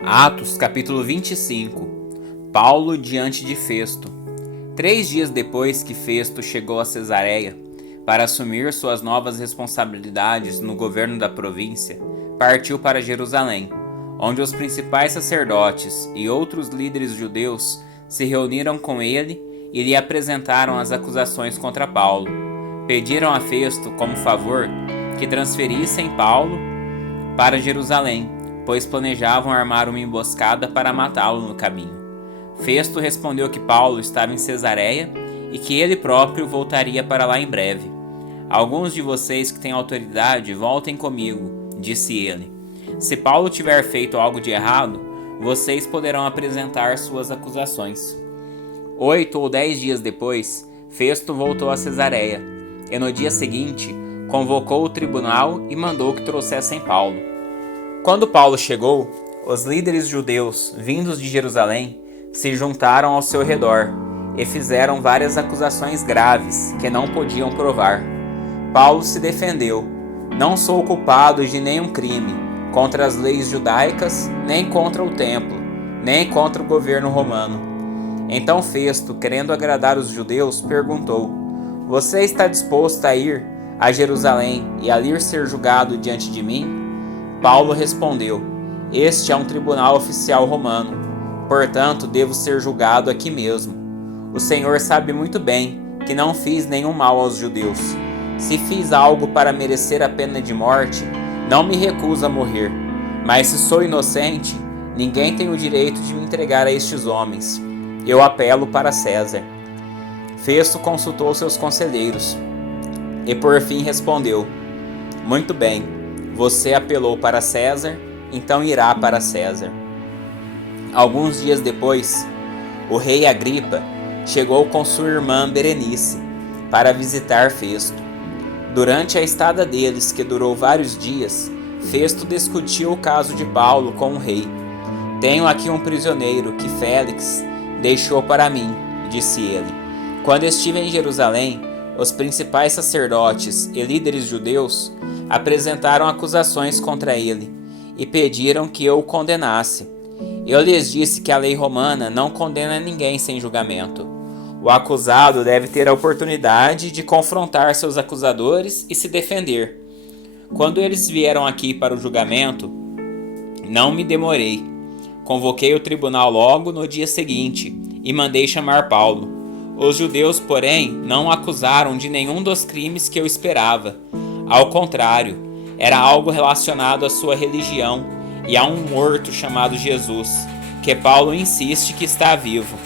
Atos, capítulo 25. Paulo diante de Festo. 3 dias depois que Festo chegou a Cesareia para assumir suas novas responsabilidades no governo da província, partiu para Jerusalém, onde os principais sacerdotes e outros líderes judeus se reuniram com ele e lhe apresentaram as acusações contra Paulo. Pediram a Festo, como favor, que transferissem Paulo para Jerusalém, pois planejavam armar uma emboscada para matá-lo no caminho. Festo respondeu que Paulo estava em Cesareia e que ele próprio voltaria para lá em breve. Alguns de vocês que têm autoridade, voltem comigo, disse ele. Se Paulo tiver feito algo de errado, vocês poderão apresentar suas acusações. 8 ou 10 dias depois, Festo voltou a Cesareia, e no dia seguinte, convocou o tribunal e mandou que trouxessem Paulo. Quando Paulo chegou, os líderes judeus, vindos de Jerusalém, se juntaram ao seu redor e fizeram várias acusações graves que não podiam provar. Paulo se defendeu: não sou culpado de nenhum crime contra as leis judaicas, nem contra o templo, nem contra o governo romano. Então Festo, querendo agradar os judeus, perguntou: você está disposto a ir a Jerusalém e ali ser julgado diante de mim? Paulo respondeu: este é um tribunal oficial romano, portanto devo ser julgado aqui mesmo. O Senhor sabe muito bem que não fiz nenhum mal aos judeus. Se fiz algo para merecer a pena de morte, não me recuso a morrer. Mas se sou inocente, ninguém tem o direito de me entregar a estes homens. Eu apelo para César. Festo consultou seus conselheiros e por fim respondeu: muito bem. Você apelou para César, então irá para César. Alguns dias depois, o rei Agripa chegou com sua irmã Berenice para visitar Festo. Durante a estada deles, que durou vários dias, Festo discutiu o caso de Paulo com o rei. Tenho aqui um prisioneiro que Félix deixou para mim, disse ele. Quando estive em Jerusalém, os principais sacerdotes e líderes judeus apresentaram acusações contra ele e pediram que eu o condenasse. Eu lhes disse que a lei romana não condena ninguém sem julgamento. O acusado deve ter a oportunidade de confrontar seus acusadores e se defender. Quando eles vieram aqui para o julgamento, não me demorei. Convoquei o tribunal logo no dia seguinte e mandei chamar Paulo. Os judeus, porém, não o acusaram de nenhum dos crimes que eu esperava. Ao contrário, era algo relacionado à sua religião e a um morto chamado Jesus, que Paulo insiste que está vivo.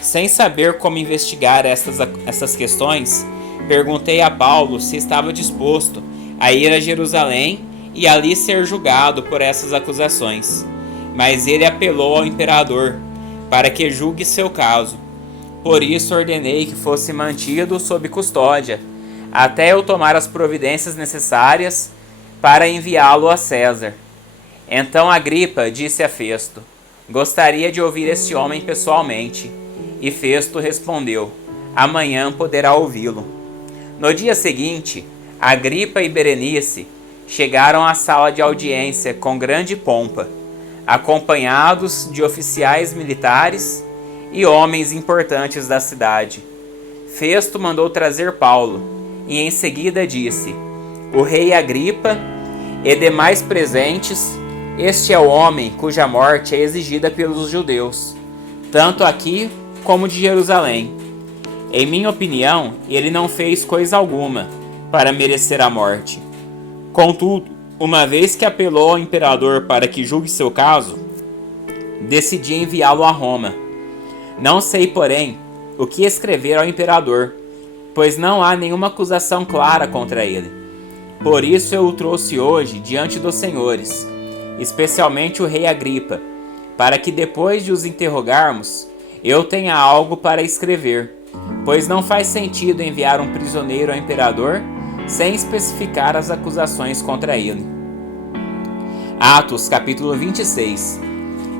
Sem saber como investigar essas questões, perguntei a Paulo se estava disposto a ir a Jerusalém e ali ser julgado por essas acusações. Mas ele apelou ao imperador para que julgue seu caso. Por isso ordenei que fosse mantido sob custódia, até eu tomar as providências necessárias para enviá-lo a César. Então Agripa disse a Festo: gostaria de ouvir este homem pessoalmente. E Festo respondeu: amanhã poderá ouvi-lo. No dia seguinte, Agripa e Berenice chegaram à sala de audiência com grande pompa, acompanhados de oficiais militares e homens importantes da cidade. Festo mandou trazer Paulo e em seguida disse: o rei Agripa e demais presentes, este é o homem cuja morte é exigida pelos judeus, tanto aqui como de Jerusalém. Em minha opinião, ele não fez coisa alguma para merecer a morte. Contudo, uma vez que apelou ao imperador para que julgue seu caso, decidi enviá-lo a Roma. Não sei, porém, o que escrever ao imperador, pois não há nenhuma acusação clara contra ele. Por isso eu o trouxe hoje diante dos senhores, especialmente o rei Agripa, para que depois de os interrogarmos, eu tenha algo para escrever, pois não faz sentido enviar um prisioneiro ao imperador sem especificar as acusações contra ele. Atos, capítulo 26.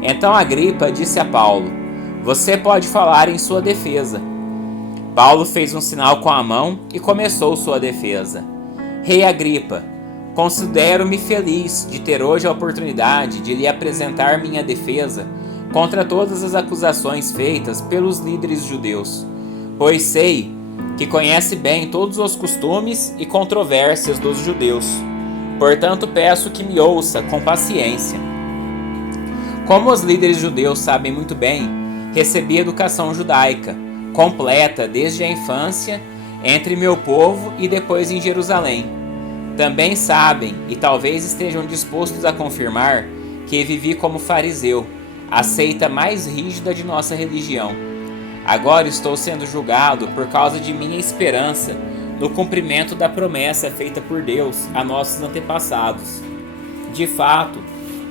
Então Agripa disse a Paulo: você pode falar em sua defesa. Paulo fez um sinal com a mão e começou sua defesa. Rei Agripa, Considero-me feliz de ter hoje a oportunidade de lhe apresentar minha defesa contra todas as acusações feitas pelos líderes judeus, pois sei que conhece bem todos os costumes e controvérsias dos judeus. Portanto, peço que me ouça com paciência. Como os líderes judeus sabem muito bem, recebi educação judaica, completa desde a infância, entre meu povo e depois em Jerusalém. Também sabem, e talvez estejam dispostos a confirmar, que vivi como fariseu, a seita mais rígida de nossa religião. Agora estou sendo julgado por causa de minha esperança no cumprimento da promessa feita por Deus a nossos antepassados. De fato,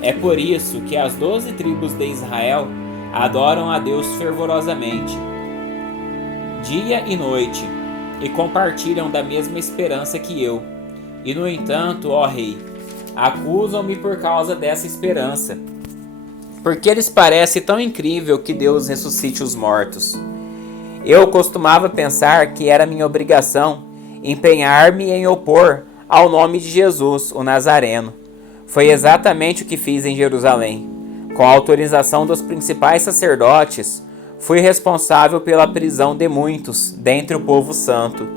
é por isso que as 12 tribos de Israel adoram a Deus fervorosamente, dia e noite, e compartilham da mesma esperança que eu. E no entanto, ó rei, acusam-me por causa dessa esperança, porque lhes parece tão incrível que Deus ressuscite os mortos. Eu costumava pensar que era minha obrigação empenhar-me em opor ao nome de Jesus, o Nazareno. Foi exatamente o que fiz em Jerusalém. Com a autorização dos principais sacerdotes, fui responsável pela prisão de muitos dentre o povo santo,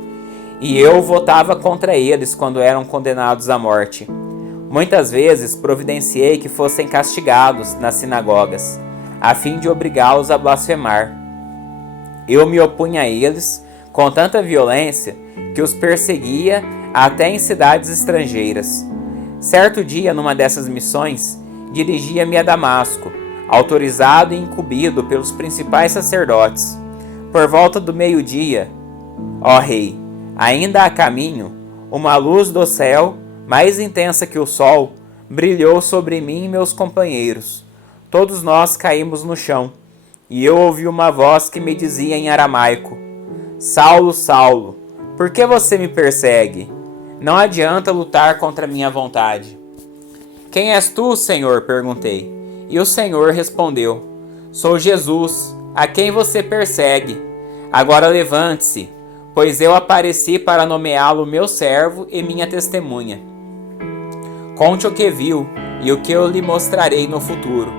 e eu votava contra eles quando eram condenados à morte. Muitas vezes providenciei que fossem castigados nas sinagogas, a fim de obrigá-los a blasfemar. Eu me opunha a eles com tanta violência que os perseguia até em cidades estrangeiras. Certo dia, numa dessas missões, dirigia-me a Damasco, autorizado e incumbido pelos principais sacerdotes. Por volta do meio-dia, ó rei, ainda a caminho, uma luz do céu, mais intensa que o sol, brilhou sobre mim e meus companheiros. Todos nós caímos no chão, e eu ouvi uma voz que me dizia em aramaico: Saulo, Saulo, por que você me persegue? Não adianta lutar contra minha vontade. Quem és tu, Senhor? Perguntei. E o Senhor respondeu: Sou Jesus, a quem você persegue. Agora levante-se, pois eu apareci para nomeá-lo meu servo e minha testemunha. Conte o que viu e o que eu lhe mostrarei no futuro.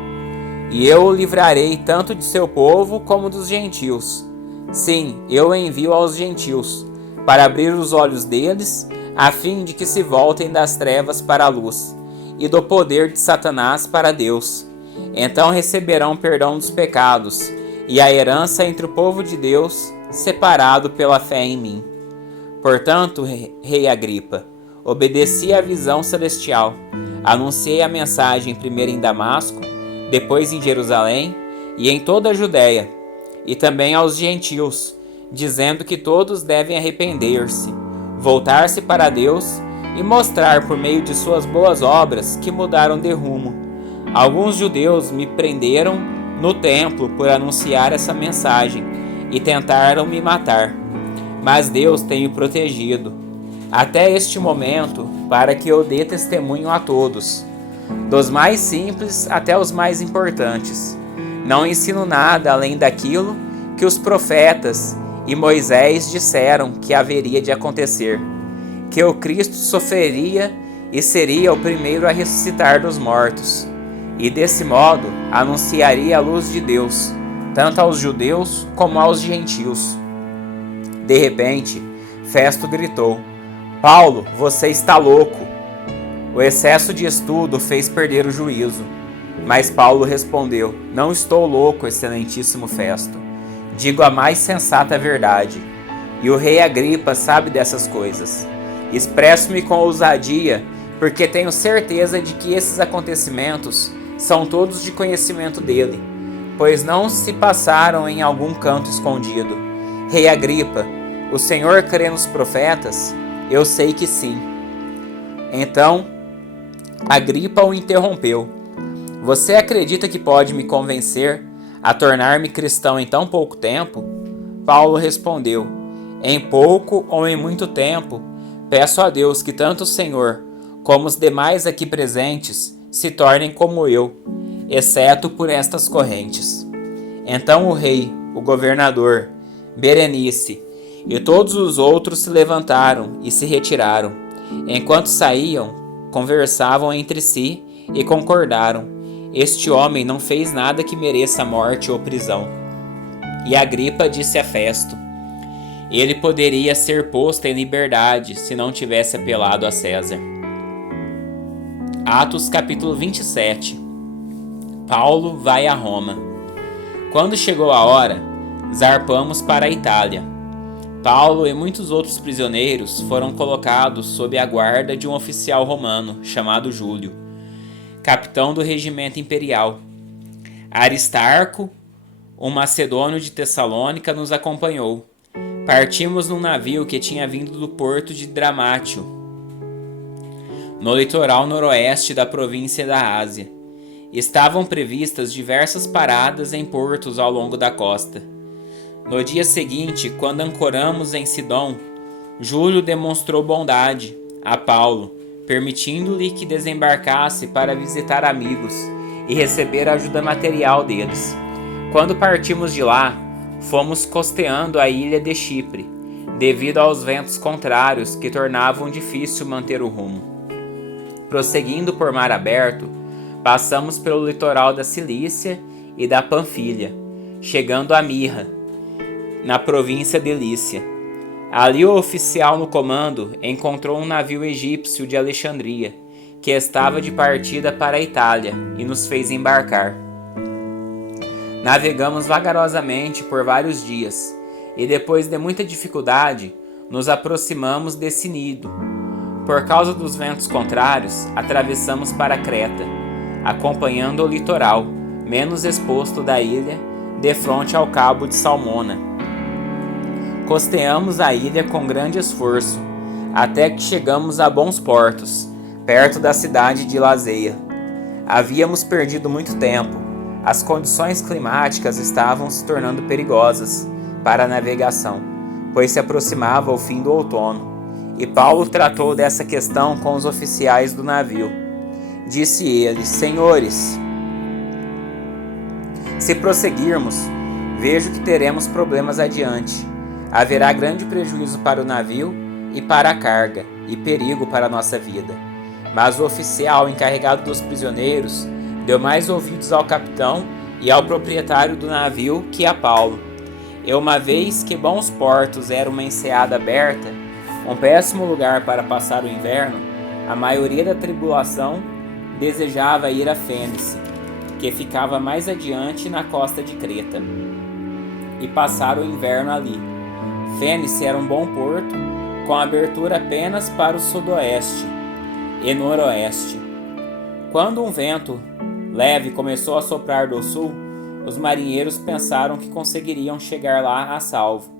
E eu o livrarei tanto de seu povo como dos gentios. Sim, eu o envio aos gentios, para abrir os olhos deles, a fim de que se voltem das trevas para a luz, e do poder de Satanás para Deus. Então receberão perdão dos pecados, e a herança entre o povo de Deus, separado pela fé em mim. Portanto, rei Agripa, obedeci à visão celestial, anunciei a mensagem primeiro em Damasco, depois em Jerusalém e em toda a Judéia, e também aos gentios, dizendo que todos devem arrepender-se, voltar-se para Deus e mostrar por meio de suas boas obras que mudaram de rumo. Alguns judeus me prenderam no templo por anunciar essa mensagem e tentaram me matar, mas Deus tem me protegido até este momento para que eu dê testemunho a todos, dos mais simples até os mais importantes. Não ensino nada além daquilo que os profetas e Moisés disseram que haveria de acontecer, que o Cristo sofreria e seria o primeiro a ressuscitar dos mortos, e desse modo anunciaria a luz de Deus, tanto aos judeus como aos gentios. De repente, Festo gritou: Paulo, você está louco! O excesso de estudo fez perder o juízo. Mas Paulo respondeu: Não estou louco, excelentíssimo Festo. Digo a mais sensata verdade. E o rei Agripa sabe dessas coisas. Expresso-me com ousadia, porque tenho certeza de que esses acontecimentos são todos de conhecimento dele, pois não se passaram em algum canto escondido. Rei Agripa, o Senhor crê nos profetas? Eu sei que sim. Então, Agripa o interrompeu. Você acredita que pode me convencer a tornar-me cristão em tão pouco tempo? Paulo respondeu: Em pouco ou em muito tempo, peço a Deus que tanto o Senhor como os demais aqui presentes se tornem como eu, exceto por estas correntes. Então o rei, o governador, Berenice e todos os outros se levantaram e se retiraram. Enquanto saíam, conversavam entre si e concordaram: este homem não fez nada que mereça morte ou prisão. E Agripa disse a Festo: ele poderia ser posto em liberdade se não tivesse apelado a César. Atos capítulo 27. Paulo vai a Roma. Quando chegou a hora, zarpamos para a Itália. Paulo e muitos outros prisioneiros foram colocados sob a guarda de um oficial romano chamado Júlio, capitão do regimento imperial. Aristarco, um macedônio de Tessalônica, nos acompanhou. Partimos num navio que tinha vindo do porto de Dramátio, no litoral noroeste da província da Ásia. Estavam previstas diversas paradas em portos ao longo da costa. No dia seguinte, quando ancoramos em Sidom, Júlio demonstrou bondade a Paulo, permitindo-lhe que desembarcasse para visitar amigos e receber ajuda material deles. Quando partimos de lá, fomos costeando a ilha de Chipre, devido aos ventos contrários que tornavam difícil manter o rumo. Prosseguindo por mar aberto, passamos pelo litoral da Cilícia e da Panfilha, chegando a Mirra, na província de Lícia. Ali o oficial no comando encontrou um navio egípcio de Alexandria, que estava de partida para a Itália, e nos fez embarcar. Navegamos vagarosamente por vários dias, e depois de muita dificuldade, nos aproximamos de Cnido. Por causa dos ventos contrários, atravessamos para Creta, acompanhando o litoral, menos exposto da ilha, defronte ao cabo de Salmona. Costeamos a ilha com grande esforço, até que chegamos a bons portos, perto da cidade de Lazeia. Havíamos perdido muito tempo. As condições climáticas estavam se tornando perigosas para a navegação, pois se aproximava o fim do outono, e Paulo tratou dessa questão com os oficiais do navio. Disse ele: senhores, se prosseguirmos, vejo que teremos problemas adiante. Haverá grande prejuízo para o navio e para a carga, e perigo para a nossa vida. Mas o oficial encarregado dos prisioneiros deu mais ouvidos ao capitão e ao proprietário do navio que a Paulo. E uma vez que bons portos eram uma enseada aberta, um péssimo lugar para passar o inverno, a maioria da tripulação desejava ir a Fênice, que ficava mais adiante na costa de Creta, e passar o inverno ali. Fênice era um bom porto, com abertura apenas para o sudoeste e noroeste. Quando um vento leve começou a soprar do sul, os marinheiros pensaram que conseguiriam chegar lá a salvo.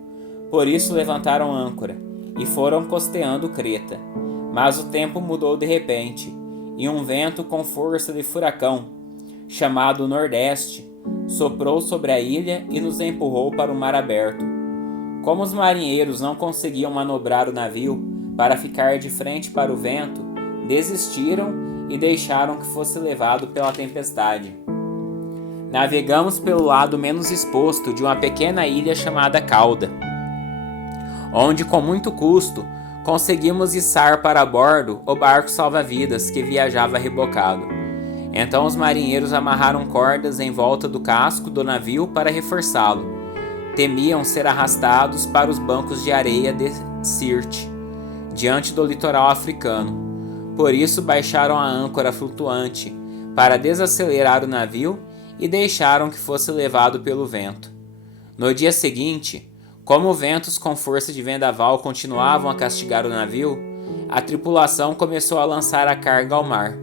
Por isso levantaram âncora e foram costeando Creta. Mas o tempo mudou de repente, e um vento com força de furacão, chamado Nordeste, soprou sobre a ilha e nos empurrou para o mar aberto. Como os marinheiros não conseguiam manobrar o navio para ficar de frente para o vento, desistiram e deixaram que fosse levado pela tempestade. Navegamos pelo lado menos exposto de uma pequena ilha chamada Cauda, onde com muito custo conseguimos içar para bordo o barco salva-vidas que viajava rebocado. Então os marinheiros amarraram cordas em volta do casco do navio para reforçá-lo. Temiam ser arrastados para os bancos de areia de Sirte, diante do litoral africano. Por isso baixaram a âncora flutuante para desacelerar o navio e deixaram que fosse levado pelo vento. No dia seguinte, como ventos com força de vendaval continuavam a castigar o navio, a tripulação começou a lançar a carga ao mar.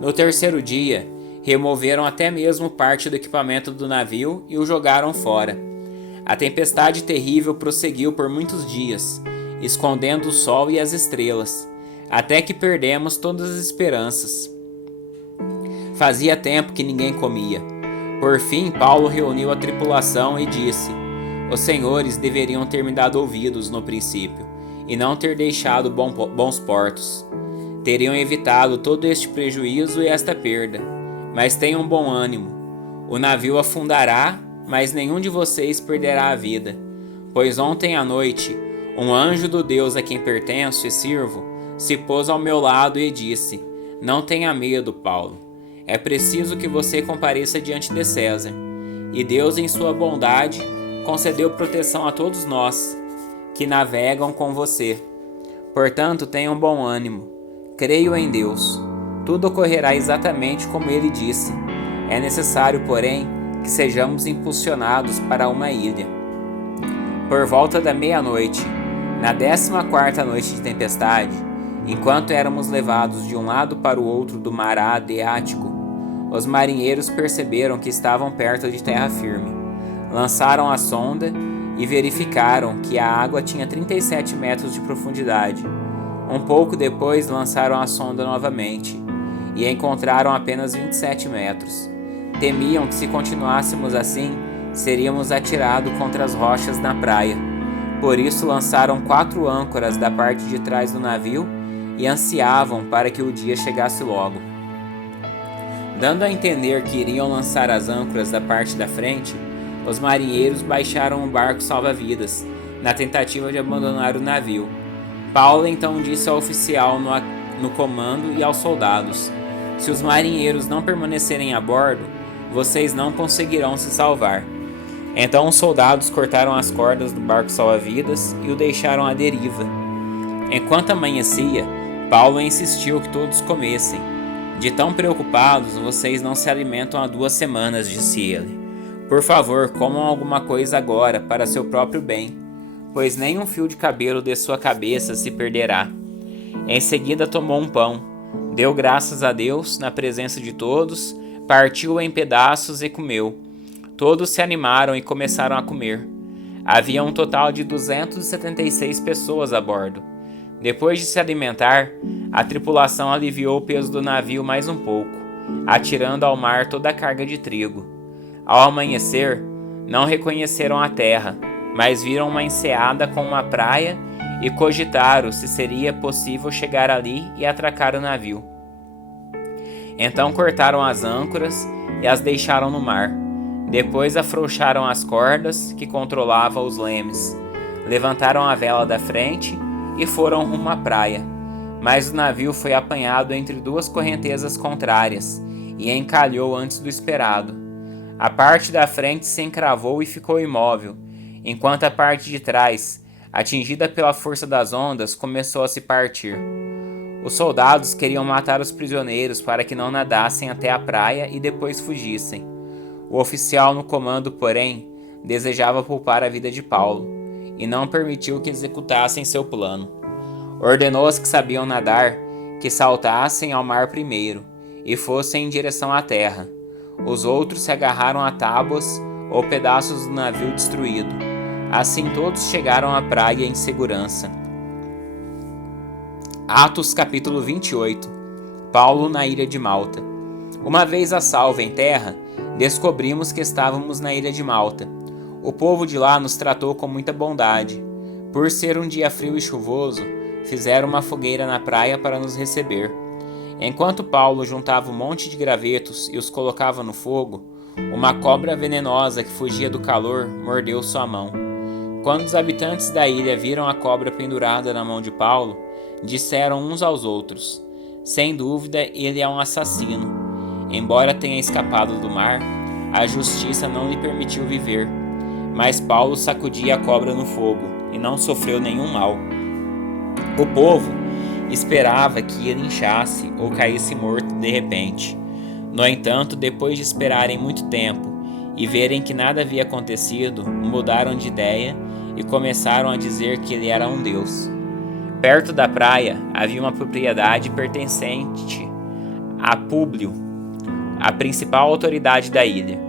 No terceiro dia, removeram até mesmo parte do equipamento do navio e o jogaram fora. A tempestade terrível prosseguiu por muitos dias, escondendo o sol e as estrelas, até que perdemos todas as esperanças. Fazia tempo que ninguém comia. Por fim, Paulo reuniu a tripulação e disse: os senhores deveriam ter me dado ouvidos no princípio, e não ter deixado bons portos. Teriam evitado todo este prejuízo e esta perda. Mas tenham bom ânimo. O navio afundará, mas nenhum de vocês perderá a vida. Pois ontem à noite, um anjo do Deus a quem pertenço e sirvo se pôs ao meu lado e disse: Não tenha medo, Paulo. É preciso que você compareça diante de César. E Deus, em sua bondade, concedeu proteção a todos nós que navegam com você. Portanto, tenha um bom ânimo. Creio em Deus. Tudo ocorrerá exatamente como ele disse. É necessário, porém, que sejamos impulsionados para uma ilha. Por volta da meia-noite, na 14ª noite de tempestade, enquanto éramos levados de um lado para o outro do mar Adriático, os marinheiros perceberam que estavam perto de terra firme. Lançaram a sonda e verificaram que a água tinha 37 metros de profundidade. Um pouco depois lançaram a sonda novamente e encontraram apenas 27 metros. Temiam que se continuássemos assim, seríamos atirados contra as rochas na praia. Por isso lançaram 4 âncoras da parte de trás do navio e ansiavam para que o dia chegasse logo. Dando a entender que iriam lançar as âncoras da parte da frente, os marinheiros baixaram o barco salva-vidas, na tentativa de abandonar o navio. Paulo então disse ao oficial no comando e aos soldados: se os marinheiros não permanecerem a bordo, vocês não conseguirão se salvar. Então os soldados cortaram as cordas do barco salva-vidas e o deixaram à deriva. Enquanto amanhecia, Paulo insistiu que todos comessem. De tão preocupados, vocês não se alimentam há 2 semanas, disse ele. Por favor, comam alguma coisa agora, para seu próprio bem, pois nem um fio de cabelo de sua cabeça se perderá. Em seguida tomou um pão, deu graças a Deus na presença de todos, partiu-o em pedaços e comeu. Todos se animaram e começaram a comer. Havia um total de 276 pessoas a bordo. Depois de se alimentar, a tripulação aliviou o peso do navio mais um pouco, atirando ao mar toda a carga de trigo. Ao amanhecer, não reconheceram a terra, mas viram uma enseada com uma praia e cogitaram se seria possível chegar ali e atracar o navio. Então cortaram as âncoras e as deixaram no mar. Depois afrouxaram as cordas que controlavam os lemes, levantaram a vela da frente e foram rumo à praia. Mas o navio foi apanhado entre 2 correntezas contrárias e encalhou antes do esperado. A parte da frente se encravou e ficou imóvel, enquanto a parte de trás, atingida pela força das ondas, começou a se partir. Os soldados queriam matar os prisioneiros para que não nadassem até a praia e depois fugissem. O oficial no comando, porém, desejava poupar a vida de Paulo e não permitiu que executassem seu plano. Ordenou aos que sabiam nadar que saltassem ao mar primeiro e fossem em direção à terra. Os outros se agarraram a tábuas ou pedaços do navio destruído. Assim todos chegaram à praia em segurança. Atos capítulo 28. Paulo na ilha de Malta. Uma vez a salvo em terra, descobrimos que estávamos na ilha de Malta. O povo de lá nos tratou com muita bondade. Por ser um dia frio e chuvoso, fizeram uma fogueira na praia para nos receber. Enquanto Paulo juntava um monte de gravetos e os colocava no fogo, uma cobra venenosa que fugia do calor mordeu sua mão. Quando os habitantes da ilha viram a cobra pendurada na mão de Paulo, disseram uns aos outros: sem dúvida, ele é um assassino. Embora tenha escapado do mar, a justiça não lhe permitiu viver. Mas Paulo sacudia a cobra no fogo e não sofreu nenhum mal. O povo esperava que ele inchasse ou caísse morto de repente. No entanto, depois de esperarem muito tempo e verem que nada havia acontecido, mudaram de ideia e começaram a dizer que ele era um deus. Perto da praia havia uma propriedade pertencente a Públio, a principal autoridade da ilha.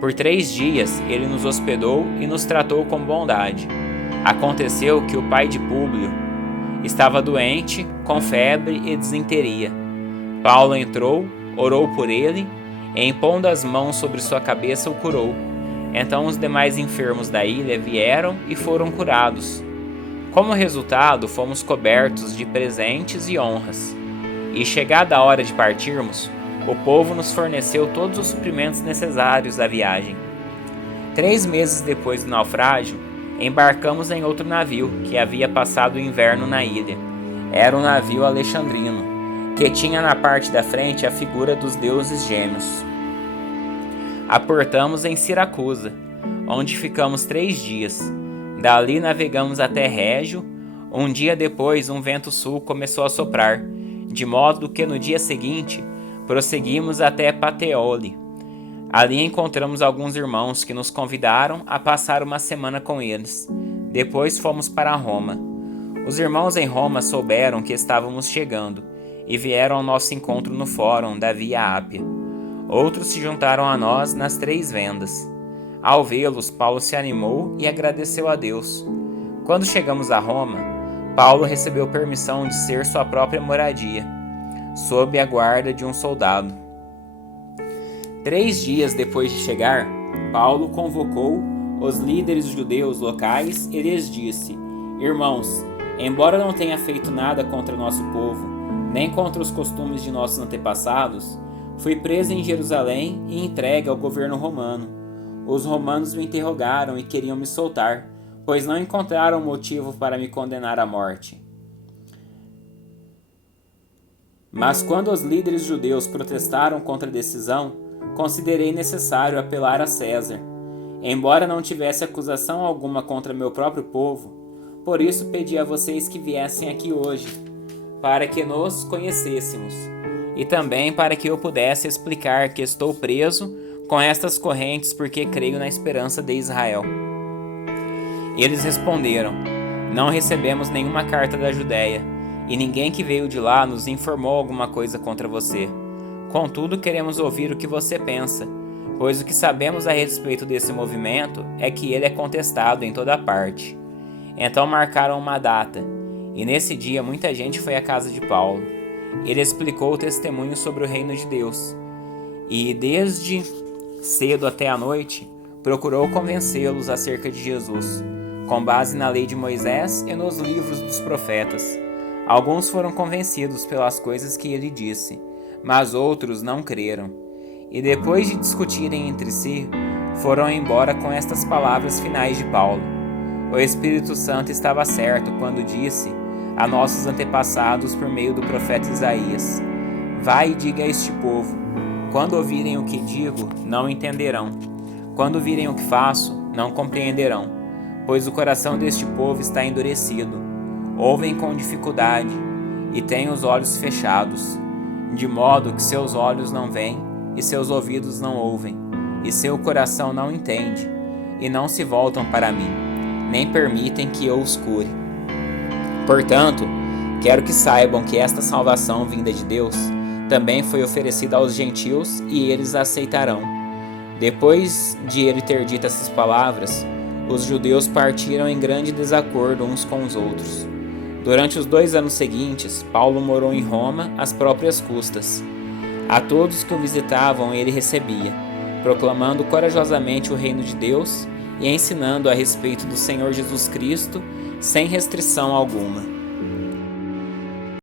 Por 3 dias ele nos hospedou e nos tratou com bondade. Aconteceu que o pai de Públio estava doente, com febre e disenteria. Paulo entrou, orou por ele e, impondo as mãos sobre sua cabeça, o curou. Então os demais enfermos da ilha vieram e foram curados. Como resultado, fomos cobertos de presentes e honras. E chegada a hora de partirmos, o povo nos forneceu todos os suprimentos necessários da viagem. 3 meses depois do naufrágio, embarcamos em outro navio que havia passado o inverno na ilha. Era um navio alexandrino, que tinha na parte da frente a figura dos deuses gêmeos. Aportamos em Siracusa, onde ficamos 3 dias. Dali navegamos até Régio. Um dia depois, um vento sul começou a soprar, de modo que no dia seguinte prosseguimos até Puteoli. Ali encontramos alguns irmãos que nos convidaram a passar uma semana com eles. Depois fomos para Roma. Os irmãos em Roma souberam que estávamos chegando e vieram ao nosso encontro no fórum da Via Ápia. Outros se juntaram a nós nas 3 vendas. Ao vê-los, Paulo se animou e agradeceu a Deus. Quando chegamos a Roma, Paulo recebeu permissão de ser sua própria moradia, sob a guarda de um soldado. 3 dias depois de chegar, Paulo convocou os líderes judeus locais e lhes disse: Irmãos, embora não tenha feito nada contra nosso povo, nem contra os costumes de nossos antepassados, fui preso em Jerusalém e entregue ao governo romano. Os romanos me interrogaram e queriam me soltar, pois não encontraram motivo para me condenar à morte. Mas quando os líderes judeus protestaram contra a decisão, considerei necessário apelar a César. Embora não tivesse acusação alguma contra meu próprio povo, por isso pedi a vocês que viessem aqui hoje, para que nos conhecêssemos, e também para que eu pudesse explicar que estou preso com estas correntes porque creio na esperança de Israel. Eles responderam: Não recebemos nenhuma carta da Judéia, e ninguém que veio de lá nos informou alguma coisa contra você. Contudo, queremos ouvir o que você pensa, pois o que sabemos a respeito desse movimento é que ele é contestado em toda parte. Então marcaram uma data, e nesse dia muita gente foi à casa de Paulo. Ele explicou o testemunho sobre o reino de Deus, e desde cedo até a noite procurou convencê-los acerca de Jesus, com base na lei de Moisés e nos livros dos profetas. Alguns foram convencidos pelas coisas que ele disse, mas outros não creram. E depois de discutirem entre si, foram embora com estas palavras finais de Paulo: O Espírito Santo estava certo quando disse a nossos antepassados por meio do profeta Isaías: Vai e diga a este povo: Quando ouvirem o que digo, não entenderão. Quando virem o que faço, não compreenderão, pois o coração deste povo está endurecido. Ouvem com dificuldade e têm os olhos fechados, de modo que seus olhos não veem e seus ouvidos não ouvem, e seu coração não entende, e não se voltam para mim, nem permitem que eu os cure. Portanto, quero que saibam que esta salvação vinda de Deus também foi oferecida aos gentios e eles a aceitarão. Depois de ele ter dito essas palavras, os judeus partiram em grande desacordo uns com os outros. Durante os 2 anos seguintes, Paulo morou em Roma às próprias custas. A todos que o visitavam ele recebia, proclamando corajosamente o reino de Deus e ensinando a respeito do Senhor Jesus Cristo sem restrição alguma.